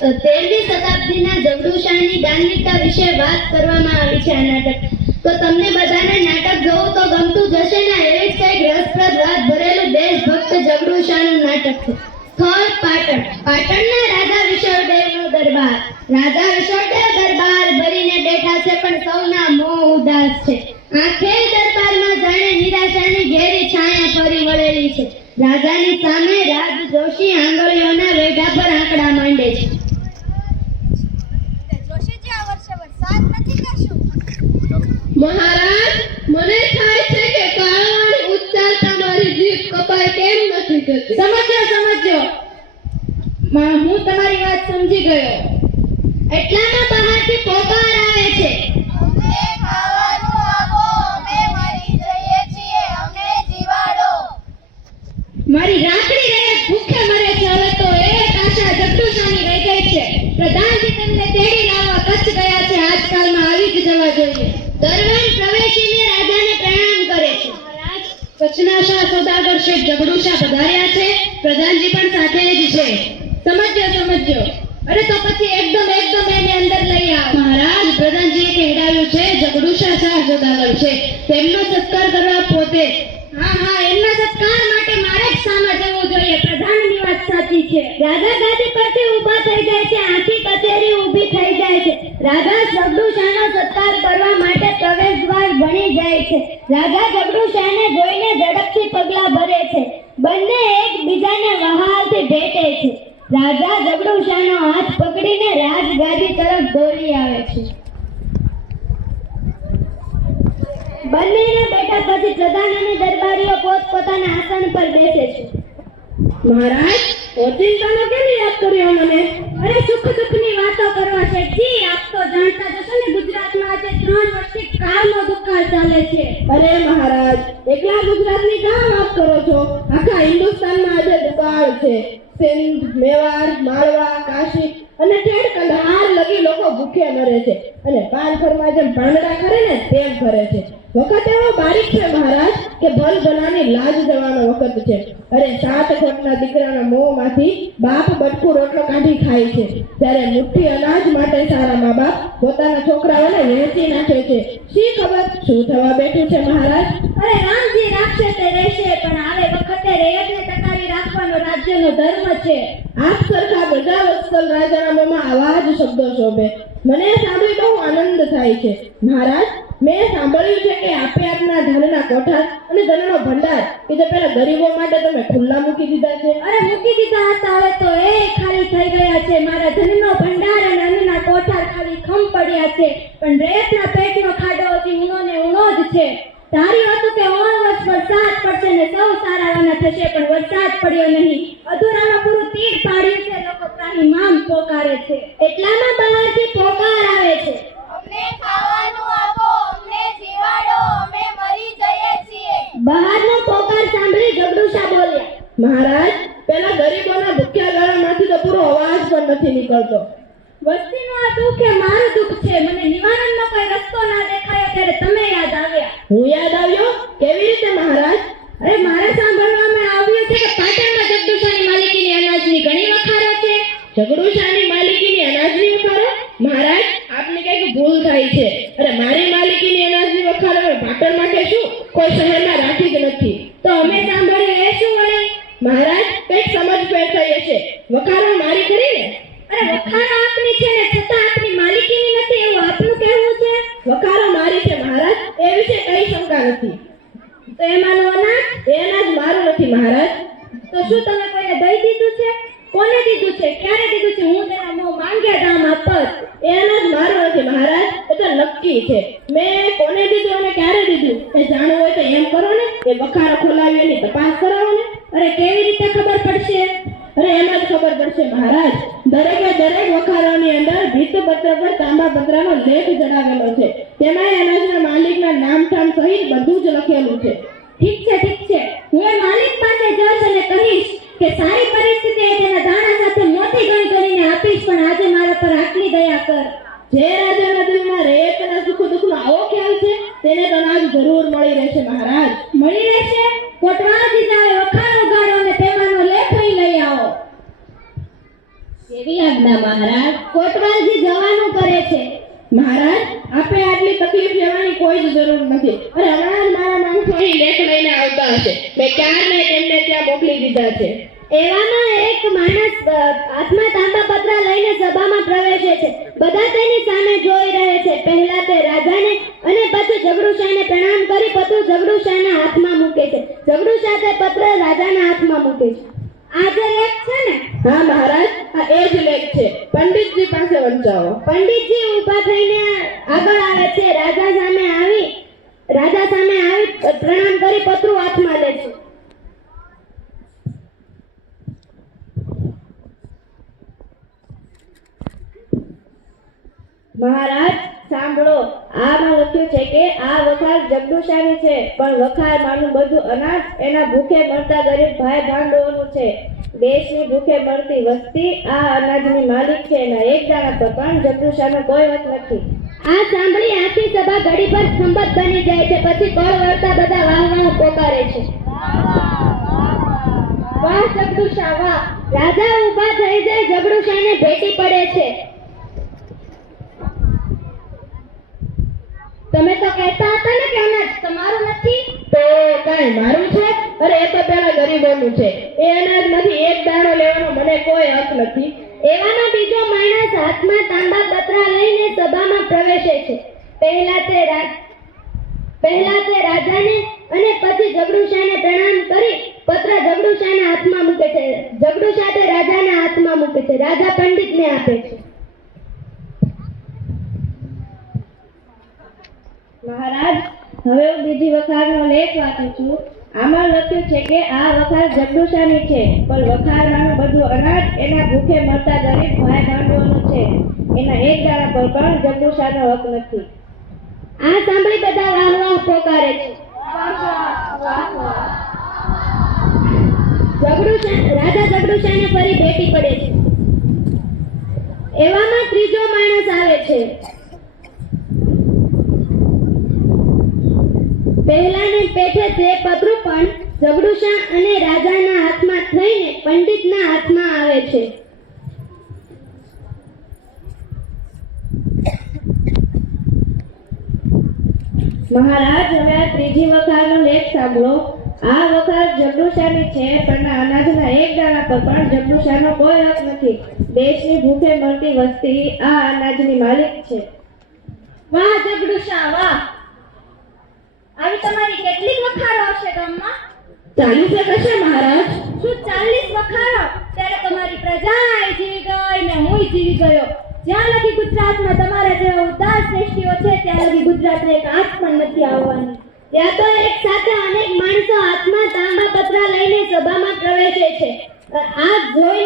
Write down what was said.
13મી શતાબ્દીના જગડુશાની દાનવીરતા વિશે વાત કરવામાં આવી છે આ નાટક. તો તમને બધાને નાટક જોવું તો ગમતું જ હશે ને. એવી જ કંઈક રસપ્રદ વાત ભરેલું દેશભક્ત જગડુશાનું નાટક છે. સ્થળ પાટણ. પાટણના રાજા વિશળદેવનો દરબાર. રાજા વિશળદેવ દરબાર ભરીને બેઠા છે, પણ સૌના મોં ઉદાસ છે. આખે દરબારમાં જાણે નિરાશાની ઘેરી છાયા ફરી વળેલી છે. રાજાની સામે રાજ જોશી આંગળીઓના વેઢા પર આંકડા માંડે છે. જોશીજી, આ વર્ષે વરસાદ નથી કે શું? મહારાજ, મને થાય છે કે કાળવાણી ઉચ્ચારતા મારી જીભ કપાય કેમ નથી થતી. સમજો. હું તમારી વાત સમજી ગયો. એટલામાં બહારથી પોકાર આવે છે. અમને ખાવાનું આપો, અમે મરી જઈએ છીએ, અમને જીવાડો. મારી રાખડી રહે ભૂખે મરે છે. હવે તો એક આશા જગડુશાની રહી ગઈ છે. પ્રધાનજી તેમને તેડી લાવવા કચ્છ ગયા છે. આજકાલમાં આવી જ જવા જોઈએ. દરવાન પ્રવેશીને રાજાને પ્રણામ કરે છે. મહારાજ, કચ્છના શાહ સૌદાગર શેઠ જગડુશા પધાર્યા છે. પ્રધાનજી પણ સાથે જ છે. સમજો. અરે તો પછી એકદમ એને અંદર લઈ આવો. મહારાજ, પ્રધાનજીએ કહેરાવ્યું છે જગડુશા શાહ સૌદાગર છે. તેમનો સત્કાર કરવા પોતે. હા, એમના સત્કાર માટે મારે જ સામે જવું જોઈએ. પ્રધાનની વાત સાચી છે. રાજા ગાદી પરથી ઊભા થઈ જાય છે. આખી કચેરી ઊભી થઈ જાય છે. રાજા જગડુશાનો સત્કાર કરવા માટે પ્રવેશ દ્વાર ભણી જાય છે. રાજા જગડુશાને જોઈને ઝડપથી પગલાં ભરે છે. બંને એકબીજાને વહાલથી ભેટે છે. રાજા જગડુશાનો હાથ પકડીને રાજગાદી તરફ દોડી આવે છે. બંનેના બેઠા પછી પ્રધાન અને દરબારીઓ પોતપોતાના આસન પર બેસે છે. મહારાજ, ઓચિંતાનો કેમ યાદ કર્યો મને? અરે સુખ દુઃખની વાતો કરવા છે. જી, આપ તો જાણતા જશો ને, ગુજરાતમાં આજે 3 વર્ષથી કાળનો દુકાળ ચાલે છે. અરે મહારાજ, એકલા ગુજરાતની કાં વાત કરો છો? આખા હિન્દુસ્તાનમાં આજે દુકાળ છે. સિંધ, મેવાડ, માળવા, કાશી અને ઠેઠ કંદહાર લગી લોકો ભૂખે મરે છે અને પાનખરમાં જેમ પાંદડા કરે ને તેમ કરે છે. વખત એવો બારીક છે મહારાજ કે ભલભલાની લાજ જવાનો વખત છે. અરે 7 ખોટના દીકરાના મોંમાંથી બાપ બટકું રોટલો કાઢી ખાય છે, ત્યારે મુઠ્ઠી અનાજ માટે સારા મા બાપ પોતાના છોકરાઓને વહેંચી નાખે છે. શી ખબર શું થવા બેઠું છે મહારાજ? અરે રામજી રાખશે તે રહેશે, પણ આવે વખતે રેયતને ટકાવી રાખવાનો રાજ્યનો ધર્મ છે. આપ સરખા પ્રજાવત્સલ રાજાના મોંમાં આવા જ શબ્દો શોભે. મને સાંભળી બહુ આનંદ થાય છે મહારાજ. મેં સાંભળ્યું છે કે આપે આપના ધનના કોઠાર અને ધનનો ભંડાર કે જે પેલા ગરીબો માટે તમે ખુલ્લા મૂકી દીધા છે. અરે મૂકી દીધા હતા, હવે તો એ ખાલી થઈ ગયા છે. મારા ધનનો ભંડાર અને અન્નના કોઠાર ખાલી ખમ પડ્યા છે, પણ રેતના પેટનો ખાડો હજી ઊણો ને ઊણો જ છે. ધાર્યું હતું કે વર્ષ વરસાદ પડશે ને સૌ સારાવાના થશે, પણ વરસાદ પડ્યો નહીં. અધૂરામાં પૂરું તીર પાડ્યું છે. લોકો ત્રાહિમામ પોકારે છે. એટલામાં બહારથી પોકાર આવે છે. અમને ખાવાનું આપો, અમને જીવાડો, અમે મરી જઈએ છીએ. બહારનો પોકાર સાંભળી જગડુશા બોલ્યા, મહારાજ, પેલા ગરીબોના ભૂખ્યા ગળામાંથી તો પૂરો અવાજ પણ નથી નીકળતો. વસ્તીનું આ દુઃખ એ મારું દુઃખ છે. મને નિવારણનો કોઈ રસ્તો ના દેખાયો ત્યારે તમે યાદ આવ્યા. હું યાદ આવ્યો? કેવી રીતે મહારાજ? અરે મારે સાંભળવામાં આવ્યું છે કે પાટણમાં જગડુશાની માલિકીની અનાજની ઘણી વખારો છે. જગડુશાની માલિકીની અનાજની વખારો? મહારાજ, આપને કઈક ભૂલ થાય છે. અરે મારી માલિકીની અનાજની વખારો પાટણ માટે શું કોઈ શહેરમાં રાખી જ નથી. તો અમે સાંભળ્યું એ શું વળી? મહારાજ, કઈક સમજ ફેર થઈ હશે. વખારો મારી ખરી ને? અરે વખારો આપની છે ને છતાં આપની માલિકીની નથી એવું આપનું કહેવું છે? વખારો મારી છે મહારાજ, એ વિશે કઈ શંકા નથી. તો એમાંનું અનાજ? એ અનાજ મારું નથી મહારાજ. તો શું તમે કોઈને દઈ દીધું છે? કોને દીધું છે? ક્યારે દીધું છે? હું તેના મોં માંગ્યા દામ આપત. એ અનાજ મારું નથી મહારાજ, એ તો નક્કી છે. મેં કોને દીધું અને ક્યારે દીધું એ જાણવું હોય તો એમ કરો ને, એ વખારો ખોલાવી એની તપાસ કરાવો ને. અરે કેવી રીતે ખબર પડશે? અરે એમ જ ખબર પડશે મહારાજ. દરેકે દરેક વખારાની અંદર ભીતપત્ર પર તાંબાપત્રનો લેખ જણાવેલો છે. તેમાં અનાજના માલિકના નામ ઠામ સહિત બધું જ લખેલું છે. ઠીક છે. હું એ માલિક પાસે જઈશ અને કહીશ કે સારી પરિસ્થિતિએ તેના દાણા સાથે મોટી ગણ કરીને આપીશ, પણ આજે મારા પર આટલી દયા કર. જે રાજાના દિલમાં રેતના સુખ દુઃખનો આવો ખ્યાલ છે તેને તો અનાજ જરૂર મળી રહેશે મહારાજ. મળી રહેશે? કોટવાલજી જાય વખાણ ઉગાડો અને તેમાંનો લેખ લઈ આવો. જેવી આજ્ઞા મહારાજ. કોટવાલજી જવાનું કરે છે. મહારાજ આપે આટલી તકલીફ લેવાની કોઈ જ જરૂર નથી. અરે હમણાં જ મારા માણસો અહીં લેખ લઈને આવતા હશે. મેં ક્યારને તેમને ત્યાં મોકલી દીધા છે. એવામાં એક માણસ હાથમાં તાંબાપત્ર લઈને સભામાં પ્રવેશે છે. બધા તેની સામે જોઈ રહે છે. પહેલા તે રાજાને અને પછી જગડુશાને પ્રણામ કરી પત્ર જગડુશાના હાથમાં મૂકે છે. જગડુશા તે પત્ર રાજાના હાથમાં મૂકે છે. આ જે લેખ છે ને? હા મહારાજ, આ એ જ લેખ છે. પંડિતજી પાસે વંચાવો. પંડિતજી ઊભા થઈને આગળ આવે છે. રાજા સામે આવી પ્રણામ કરી પત્ર હાથમાં લે છે. મહારાજ સાંભળો, આમાં લખ્યું છે કે આ વખાર જગડુશાની છે, પણ વખારમાંનું બધું અનાજ એના ભૂખે મરતા ગરીબ ભાઈ ભાંડોનું છે. દેશની ભૂખે મરતી વસ્તી આ અનાજની માલિક છે. એના એક દાણા પર પણ જગડુશાનો કોઈ હક નથી. આ સાંભળી આખી સભા ઘડીભર સ્તંભત બની જાય છે. પછી કળ વળતા બધા વાહ વાહ પોકારે છે. વાહ જગડુશા વાહ! રાજા ઊભા થઈ જાય જગડુશાને ભેટી પડે છે. તમે તો કહેતા હતા ને કે અનાજ તમારું નથી. તો કાંઈ મારું છે? અરે એ તો પેલા ગરીબોનું છે. એ અનાજમાંથી એક દાણો લેવાનો મને કોઈ હક નથી. એવામાં બીજો માણસ હાથમાં તાંબા પતરા લઈને સભામાં પ્રવેશે છે. પહેલા તે રાજાને અને પછી જગડુશાને પ્રણામ કરી પત્ર જગડુશાના હાથમાં મૂકે છે. જગડુશા તે રાજાના હાથમાં મૂકે છે. રાજા પંડિતને આપે છે. મહારાજ, હવે હું બીજી વખારનો લેખ વાંચું છું. આમાં લખ્યું છે કે આ વખાર જગડુશાની છે, પણ વખારમાંનું બધું અનાજ એના ભૂખે મરતા ગરીબ ભાઈ ભાંડોનું છે. એના એક દાણા પર પણ જગડુશાનો હક નથી. આ સાંભળી બધા વાહ વાહ પોકારે છે. રાજા જગડુશાને ફરી ભેટી પડે છે. એવામાં ત્રીજો માણસ આવે છે. પહેલાને પેઠે તે પત્ર પણ જગડુશા અને રાજાના હાથમાં થઈને પંડિતના હાથમાં આવે છે. મહારાજ, હવે આ ત્રીજી વખારનો લેખ સાંભળો. આ વખાર જગડુશાની છે, પણ અનાજના એક દાણા પર પણ જગડુશાનો કોઈ હક નથી. દેશની ભૂખે મરતી વસ્તી આ અનાજની માલિક છે. વાહ જગડુશા વાહ! આવી તમારી કેટલી વખારો હશે ગામમાં? 40 હશે મહારાજ. શું 40 વખારો? ત્યારે તમારી પ્રજા જીવી ગઈ ને હુંય જીવી ગયો. જ્યાં લગી ગુજરાતમાં તમારા જેવા ઉદાસ શ્રેષ્ઠીઓ છે ત્યાં લગી ગુજરાતને એક આંચ પણ નથી આવવાની. ત્યાં તો એક સાથે અનેક માણસો હાથમાં તાંબા પતરા લઈને સભામાં પ્રવેશે છે. આ જોઈ